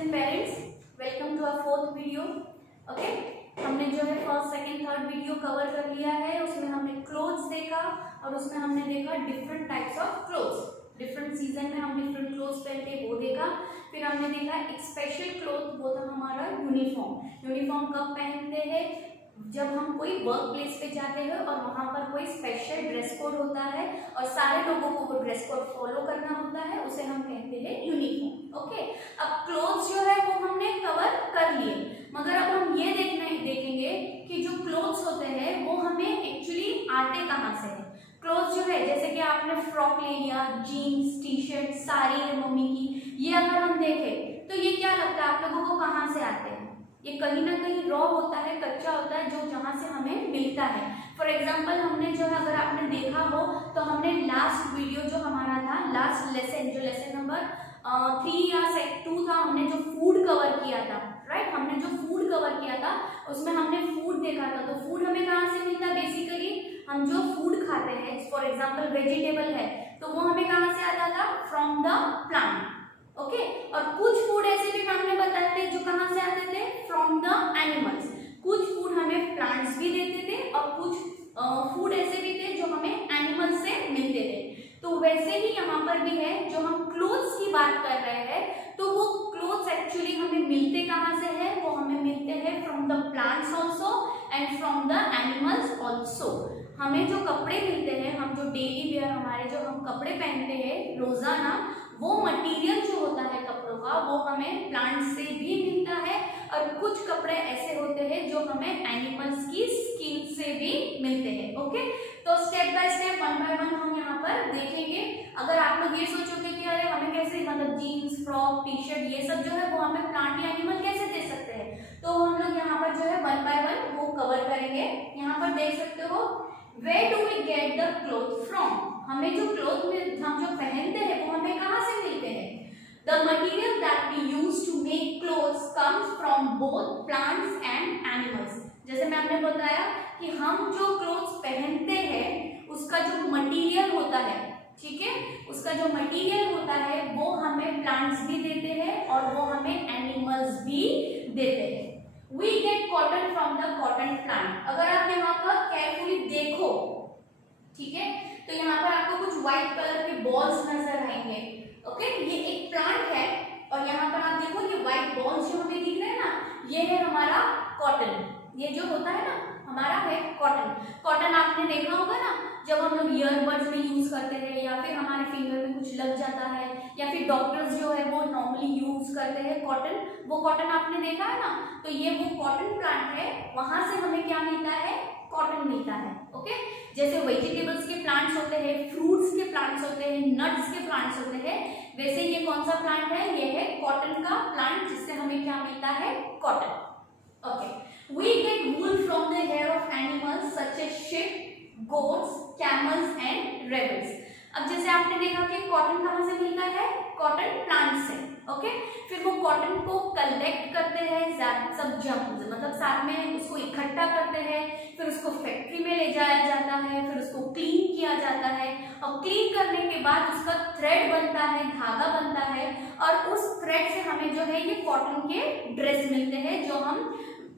And parents, welcome to our fourth video. Okay, हमने जो है first second third video cover कर लिया है। उसमें हमने क्लोथ्स देखा और उसमें हमने देखा different types of clothes. Different season में हम डिफरेंट क्लोथ्स पहनते वो देखा। फिर हमने देखा एक स्पेशल क्लोथ, वो था हमारा यूनिफॉर्म। यूनिफॉर्म कब पहनते हैं? जब हम कोई वर्क प्लेस पे जाते हैं और वहाँ पर कोई स्पेशल ड्रेस कोड होता है और सारे लोगों को वो ड्रेस कोड फॉलो करना होता है, उसे हम कहते हैं यूनिफॉर्म। ओके, अब क्लोथ्स जो है वो हमने कवर कर लिए, मगर अब हम ये देखेंगे कि जो क्लोथ्स होते हैं वो हमें एक्चुअली आते कहाँ से हैं। क्लोथ्स जो है, जैसे कि आपने फ्रॉक ले लिया, जीन्स, टी शर्ट, साड़ी है मम्मी की, ये अगर हम देखें तो ये क्या लगता है आप लोगों को कहाँ से आते हैं? ये कहीं ना कहीं रॉ होता है, कच्चा होता है, जो जहाँ से हमें मिलता है। फॉर एग्जाम्पल हमने जो है, अगर आपने देखा हो तो हमने लास्ट वीडियो जो हमारा था, लास्ट लेसन जो लेसन नंबर 3 या 2 था, हमने जो फूड कवर किया था, राइट, हमने जो फूड कवर किया था उसमें हमने फूड देखा था। तो फूड हमें कहाँ से मिलता है? बेसिकली हम जो फूड खाते हैं, फॉर एग्जाम्पल वेजिटेबल है, तो वो हमें कहाँ से आता था? From the plant. ओके, और कुछ फूड ऐसे भी हमने बताए थे जो कहाँ से आते थे? From the animals. कुछ फूड हमें प्लांट्स भी देते थे और कुछ फूड ऐसे भी थे जो हमें एनिमल्स से मिलते थे। तो वैसे ही यहाँ पर भी है, जो हम क्लोथ्स की बात कर रहे हैं, तो वो क्लोथ्स एक्चुअली हमें मिलते कहाँ से है? वो हमें मिलते हैं from the plants also and from the animals also. हमें जो कपड़े मिलते हैं, हम जो डेली वेयर हमारे जो हम कपड़े पहनते हैं रोजाना, वो मटेरियल जो होता है कपड़ों का, वो हमें प्लांट से भी मिलता है और कुछ कपड़े ऐसे होते हैं जो हमें एनिमल्स की स्किन से भी मिलते हैं। ओके, तो step by step, one by one हम यहाँ पर देखेंगे। अगर आप लोग ये सोचोगे कि अरे हमें कैसे, मतलब जीन्स, फ्रॉक, टी शर्ट ये सब जो है वो हमें प्लांट या एनिमल कैसे दे सकते हैं, तो हम लोग यहाँ पर जो है वन बाय वन वो कवर करेंगे। यहाँ पर देख सकते हो, Where do we get the clothes from? हमें जो क्लोथ में हम जो पहनते हैं वो हमें कहाँ से मिलते हैं? The material that we use to make clothes comes from both plants and animals. जैसे मैंने बताया कि हम जो क्लोथ्स पहनते हैं उसका जो मटेरियल होता है, ठीक है, उसका जो मटेरियल होता है वो हमें प्लांट्स भी देते हैं और वो हमें एनिमल्स भी देते हैं। We get cotton from the cotton plant. अगर आप यहाँ पर केयरफुली देखो, ठीक है, तो यहाँ पर आपको कुछ व्हाइट कलर के बॉल्स नजर आएंगे। ओके, ये एक प्लांट है और यहाँ पर आप देखो ये व्हाइट बॉल्स जो हमें दिख रहे हैं ना, ये है हमारा कॉटन। ये जो होता है ना हमारा है कॉटन। कॉटन आपने देखा होगा ना, जब हम लोग ईयरबड्स में यूज करते हैं या फिर हमारे फिंगर में कुछ लग जाता है या फिर डॉक्टर्स जो है वो नॉर्मली यूज करते हैं कॉटन, वो कॉटन आपने देखा है ना, तो ये वो कॉटन प्लांट है, वहां से हमें क्या मिलता है? कॉटन मिलता है। ओके, जैसे वेजिटेबल्स के प्लांट्स होते हैं, फ्रूट्स के प्लांट्स होते हैं, नट्स के प्लांट्स होते हैं, वैसे ये कौन सा प्लांट है? ये है कॉटन का प्लांट, जिससे हमें क्या मिलता है? Cotton. Okay, we get wool from the hair of animals such as sheep, goats, camels and rabbits. अब जैसे आपने देखा कि कॉटन कहाँ से मिलता है? कॉटन प्लांट से। ओके, फिर वो कॉटन को कलेक्ट करते हैं, सब मतलब साथ में उसको इकट्ठा करते हैं, फिर उसको फैक्ट्री में ले जाया जाता है, फिर उसको क्लीन किया जाता है और क्लीन करने के बाद उसका थ्रेड बनता है, धागा बनता है और उस थ्रेड से हमें जो है ये कॉटन के ड्रेस मिलते हैं जो हम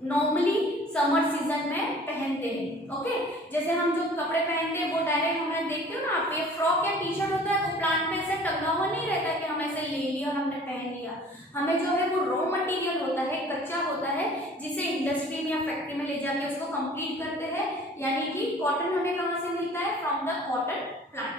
नॉर्मली समर सीजन में पहनते हैं। ओके, जैसे हम जो कपड़े पहनते हैं वो डायरेक्ट हमें देखते हो ना आप, ये फ्रॉक या टी शर्ट होता है वो प्लांट में ऐसे टंगा हुआ नहीं रहता कि हम ऐसे ले लिया और हमने पहन लिया। हमें जो है वो रॉ मटेरियल होता है, कच्चा होता है, जिसे इंडस्ट्री में या फैक्ट्री में ले जाके उसको कंप्लीट करते हैं। यानी कि कॉटन हमें कहाँ से मिलता है? From the cotton plant.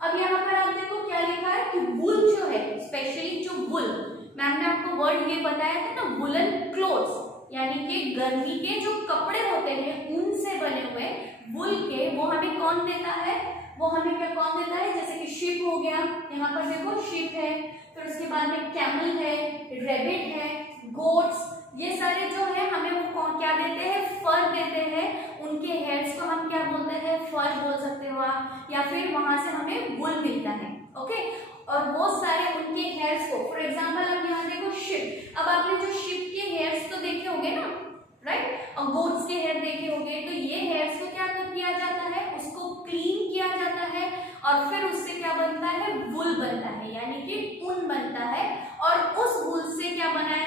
अब यहाँ पर आप देखो क्या लिखा है कि वुल जो है, स्पेशली जो वुल, मैम ने आपको वर्ड ये बताया था ना, वुलन क्लोथ्स, यानी कि गर्मी के जो कपड़े होते हैं ऊन से बने हुए वुल के, वो हमें कौन देता है? वो हमें क्या कौन देता है? जैसे कि शिप हो गया, यहाँ पर देखो शिप है, फिर उसके बाद में कैमल है, रेबिट है, गोट्स, ये सारे जो है हमें वो क्या देते हैं? फर देते हैं। उनके हेयर्स को हम क्या बोलते हैं? फर बोल सकते हो आप, या फिर वहां से हमें वुल मिलता है। ओके, और वो सारे उनके हेयर्स को, फॉर एग्जाम्पल आप यहाँ देखो शिप, अब आपने जो शिप के हेयर्स तो देखे होंगे ना, राइट, और गोट्स के हेयर देखे होंगे, तो ये हेयर्स को क्या किया जाता है? उसको क्लीन किया जाता है और फिर उससे क्या बनता है? वुल बनता है, यानी कि ऊन बनता है और उस वुल से क्या बनाया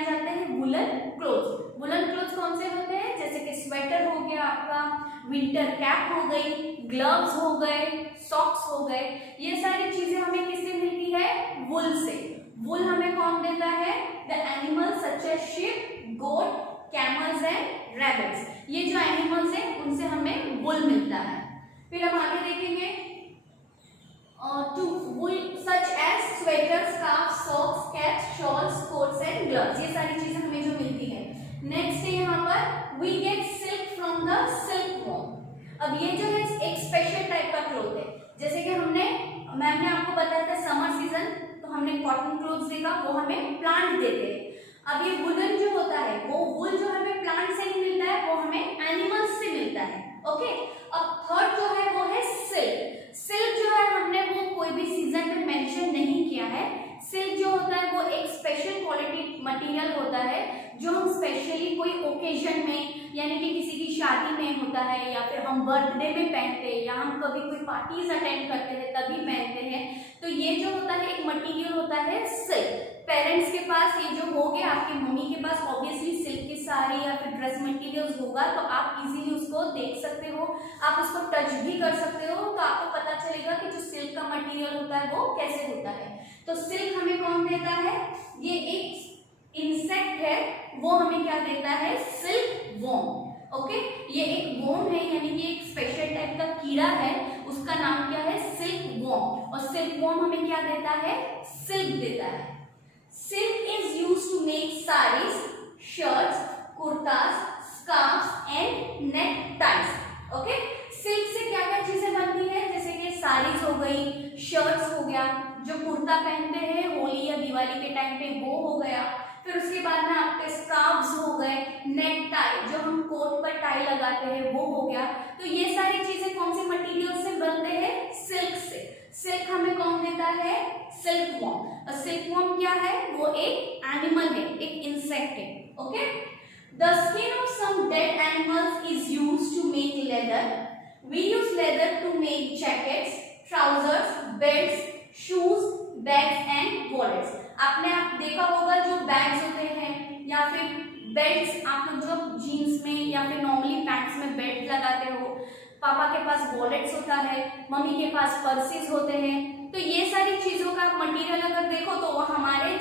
क्लोथ्स। वुलन क्लोथ्स कौन से होते हैं, जैसे कि स्वेटर हो गया आपका, विंटर कैप हो गई, ग्लव्स हो गए, सॉक्स हो गए, ये सारी चीजें हमें किससे मिलती है, वुल से। वुल हमें कौन देता है, the animals such as sheep, goat, camels and rabbits, ये जो एनिमल्स हैं उनसे हमें वुल मिलता है। फिर हम आगे देखेंगे to wool such as sweater, scarf, socks, caps, shawls, coats and gloves, ये सारी चीजें हमें जो मिलती है। नेक्स्ट है यहाँ पर we get silk from the silk worm. अब ये जो है एक स्पेशल टाइप का क्लोथ है, जैसे कि मैम ने आपको बताया था समर सीजन, तो हमने कॉटन क्लोथ्स देखा, वो हमें प्लांट देते हैं। अब ये वुलन जो होता है, वो वुल जो हमें प्लांट से नहीं मिलता है, वो हमें एनिमल्स से मिलता है। ओके, अब थर्ड जो है वो है सिल्क। सिल्क जो है हमने वो कोई भी सीजन में मेंशन नहीं किया है। सिल्क जो होता है वो एक स्पेशल क्वालिटी मटेरियल होता है, जो हम स्पेशली कोई ओकेजन में, यानी कि किसी की शादी में होता है, या फिर हम बर्थडे में पहनते हैं, या हम कभी कोई पार्टीज अटेंड करते हैं तभी पहनते हैं। तो ये जो होता है एक मटेरियल होता है सिल्क। पेरेंट्स के पास ये जो हो गया, आपकी मम्मी के पास ऑब्वियसली सिल्क की साड़ी या फिर ड्रेस मटेरियल्स होगा, तो आप इजीली उसको देख सकते हो, आप उसको टच भी कर सकते हो, तो आपको पता चलेगा कि जो सिल्क का मटेरियल होता है वो कैसे होता है। तो सिल्क हमें कौन देता है, ये एक इंसेक्ट है, वो हमें क्या देता है, सिल्क वॉर्म। ओके, ये एक वॉर्म है, यानी कि एक स्पेशल टाइप का कीड़ा है, उसका नाम क्या है, सिल्क वॉर्म। और सिल्क वॉर्म हमें क्या देता है, सिल्क देता है। Silk is used to make sarees, shirts, kurtas, scarves and neckties. Okay? Silk से क्या क्या चीजें बनती है, जैसे कि साड़ीज हो गई, शर्ट्स हो गया, जो कुर्ता पहनते हैं होली या दिवाली के टाइम पे वो हो गया, फिर उसके बाद में आपके स्कार्फ्स हो गए, नेक टाई जो हम कोट पर टाई लगाते हैं वो हो गया। तो ये सारी चीजें कौन से मटेरियल से बनते हैं, सिल्क से। सिल्क हमें कौन देता है, सिल्क वॉर्म। और सिल्क वॉर्म क्या है, वो एक एनिमल है, एक इंसेक्ट है। Okay, the skin of some dead animals is used to make leather. We use leather to make jackets, trousers, belts, shoes, bags and wallets. आपने देखा होगा जो बैग्स होते हैं या फिर बेल्ट्स, आप लोग जो जीन्स में या फिर नॉर्मली पैंट्स में बेल्ट लगाते हो, पापा के पास वॉलेट्स होता है, मम्मी के पास पर्सेस होते हैं। तो ये सारी चीजों का मटेरियल अगर देखो तो वो हमारे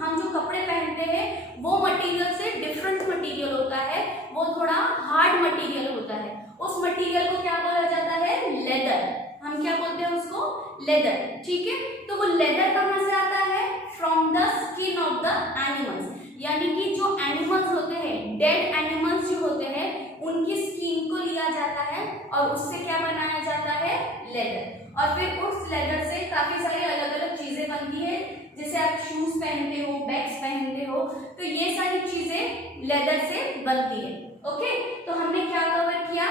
हम जो कपड़े पहनते हैं वो मटेरियल से डिफरेंट मटेरियल होता है, वो थोड़ा हार्ड मटेरियल होता है। उस मटेरियल को क्या बोला जाता है, लेदर। हम क्या बोलते हैं उसको, लेदर। ठीक है, तो वो लेदर कहाँ से आता है, from the skin of the animals, यानी कि जो एनिमल्स होते हैं, डेड एनिमल्स जो होते हैं, उनकी स्किन को लिया जाता है और उससे क्या बनाया जाता है, लेदर। और फिर उस लेदर से काफी सारी अलग अलग चीजें बनती है, जैसे आप शूज पहनते हो, बैग्स पहनते हो, तो ये सारी चीजें लेदर से बनती है। ओके, तो हमने क्या कवर किया,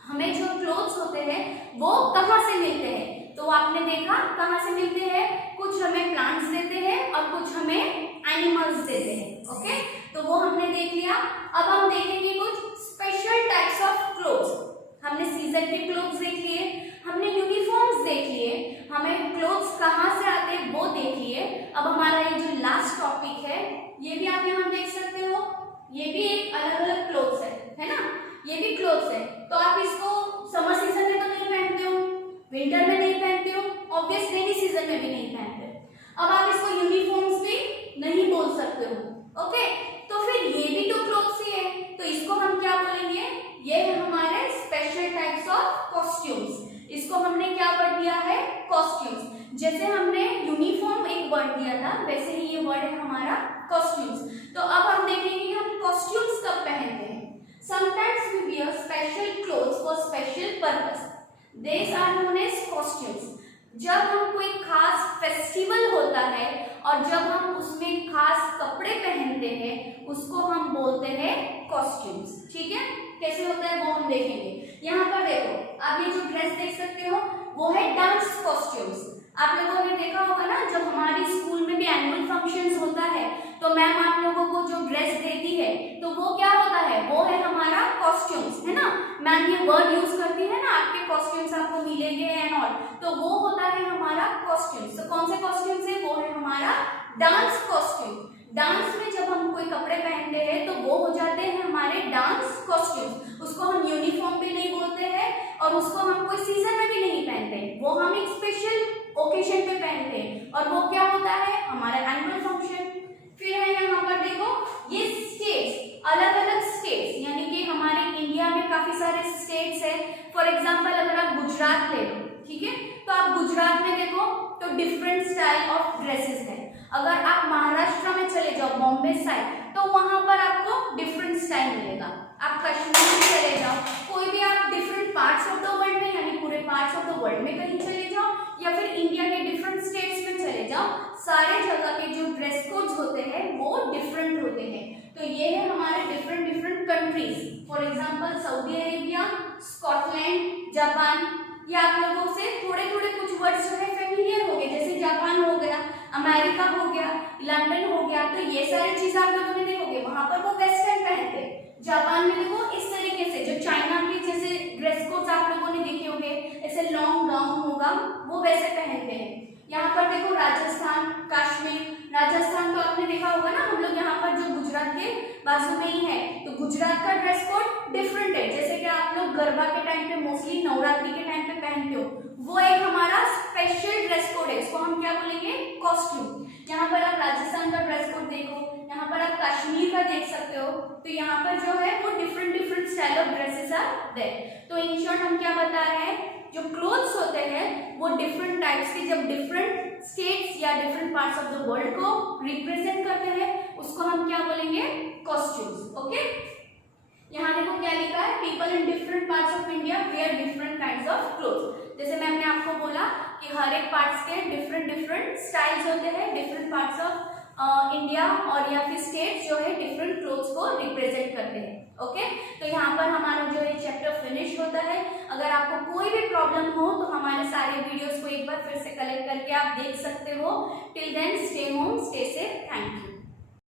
हमें जो क्लोथ्स होते हैं वो कहाँ से मिलते हैं, तो आपने देखा कहाँ से मिलते हैं, कुछ हमें प्लांट्स देते हैं और कुछ हमें एनिमल्स देते हैं। ओके, तो वो हमने देख लिया। अब हम देखेंगे कुछ स्पेशल टाइप्स ऑफ क्लोथ्स। हमने सीजन के क्लोथ्स देख लिए, हमने यूनिफॉर्म्स देख लिए, हमें क्लोथ्स कहाँ से आते हैं वो देख लिए। अब हमारा ये जो लास्ट टॉपिक है, ये भी आप यहाँ देख सकते हो, ये भी एक अलग अलग क्लोथ्स है ना, ये भी क्लोथ्स है। तो आप इसको समर सीजन में तो नहीं पहनते हो, विंटर में नहीं पहनते हो, ऑब्वियस रेनी सीजन में भी नहीं पहनते हो। अब आप इसको यूनिफॉर्म्स भी नहीं बोल सकते हो। ओके, तो फिर ये भी तो क्लोथ्स ही है, तो इसको हम क्या बोलेंगे, ये है हमारे स्पेशल टाइप्स ऑफ कॉस्ट्यूम्स। इसको हमने क्या वर्ड दिया है, कॉस्ट्यूम्स। जैसे हमने यूनिफॉर्म एक वर्ड दिया था, वैसे ही ये वर्ड है हमारा कॉस्ट्यूम्स। तो अब हम देखेंगे कि हम कॉस्ट्यूम्स कब पहनते हैं। Sometimes we wear special clothes for special purpose. These are known as costumes. जब हम कोई खास फेस्टिवल होता है और जब हम उसमें खास कपड़े पहनते हैं, उसको हम बोलते हैं कॉस्ट्यूम्स। ठीक है, कैसे होता है वो हम देखेंगे। यहाँ पर देखो, आप ये जो ड्रेस देख सकते हो वो है डांस कॉस्ट्यूम्स। आप लोगों ने देखा होगा ना, जब हमारी स्कूल में भी एनुअल फंक्शंस होता है तो मैम आप लोगों को जो ड्रेस देती है तो वो क्या होता है, वो है हमारा कॉस्ट्यूम्स, है ना। मैम ये वर्ड यूज करती है ना, आपके कॉस्ट्यूम्स आपको मिलेंगे एंड ऑल, तो वो होता है हमारा कॉस्ट्यूम्स। तो कौन से कॉस्ट्यूम्स है, वो है हमारा डांस कॉस्ट्यूम। डांस में जब हम कोई कपड़े पहनते हैं तो वो डांस कॉस्ट्यूम्स। उसको हम यूनिफॉर्म भी नहीं बोलते हैं और उसको हम कोई सीजन में भी नहीं पहनते, वो हम एक स्पेशल ओकेजन पे पहनते हैं और वो क्या होता है हमारा एनुअल फंक्शन। फिर है यहाँ पर देखो ये स्टेट्स, अलग अलग स्टेट्स, यानी कि हमारे इंडिया में काफी सारे स्टेट्स है। फॉर एग्जांपल अगर आप गुजरात ले लो, ठीक है, तो आप गुजरात में देखो तो डिफरेंट स्टाइल ऑफ ड्रेसेस है। अगर आप महाराष्ट्र में चले जाओ, बॉम्बे साइड, तो वहां पर आपको डिफरेंट स्टाइल मिलेगा। आप कश्मीर में चले जाओ, कोई भी आप different parts of the world में, यानी पूरे पार्ट्स ऑफ द वर्ल्ड में कहीं चले जाओ, या फिर इंडिया के डिफरेंट स्टेट्स में चले जाओ, सारे जगह के जो ड्रेस कोड्स होते हैं वो डिफरेंट होते हैं। तो ये है हमारे different different countries. For example Saudi Arabia, Scotland, Japan. ये आप लोगों से थोड़े थोड़े कुछ वर्ड्स जो है फेमिलियर हो गए, जैसे जापान हो गया, अमेरिका हो गया, लंदन हो गया। तो ये सारी चीज आप लोगों ने देखोगे, वहां पर वो वेस्टर्न पहनते हैं। जापान में देखो इस तरीके से, जो चाइना के जैसे ड्रेस कोड्स आप लोगों ने देखे होंगे, ऐसे लॉन्ग गाउन होगा, वो वैसे पहनते हैं। यहाँ पर देखो राजस्थान, कश्मीर। राजस्थान तो आपने देखा होगा ना, हम लोग यहाँ पर जो गुजरात के बाजू में ही है, तो गुजरात का ड्रेस कोड डिफरेंट है। जैसे कि आप लोग गरबा के टाइम पे मोस्टली नवरात्रि के टाइम पे पहनते हो, वो एक हमारा स्पेशल ड्रेस कोड है, इसको हम क्या बोलेंगे, कॉस्ट्यूम। यहाँ पर आप राजस्थान का ड्रेस कोड देखो, यहाँ पर आप कश्मीर का देख सकते हो, तो यहाँ पर जो है वो different different style of dresses are there. तो इन शॉर्ट हम क्या बता रहे हैं, जो क्लोथ्स होते हैं वो डिफरेंट टाइप्स के, जब डिफरेंट स्टेट्स या different parts of the world को रिप्रेजेंट करते हैं, उसको हम क्या बोलेंगे, कॉस्ट्यूम्स। ओके, यहाँ देखो क्या लिखा है, people in different parts of India wear different kinds of clothes. जैसे मैंने आपको बोला कि हर एक पार्ट्स के डिफरेंट डिफरेंट स्टाइल्स होते हैं, डिफरेंट पार्ट्स ऑफ इंडिया और या फिर स्टेट्स जो है डिफरेंट क्लोथ्स को रिप्रेजेंट करते हैं। ओके, तो यहाँ पर हमारा जो है चैप्टर फिनिश होता है। अगर आपको कोई भी प्रॉब्लम हो तो हमारे सारे वीडियोस को एक बार फिर से कलेक्ट करके आप देख सकते हो। Till then stay home, stay safe, thank you.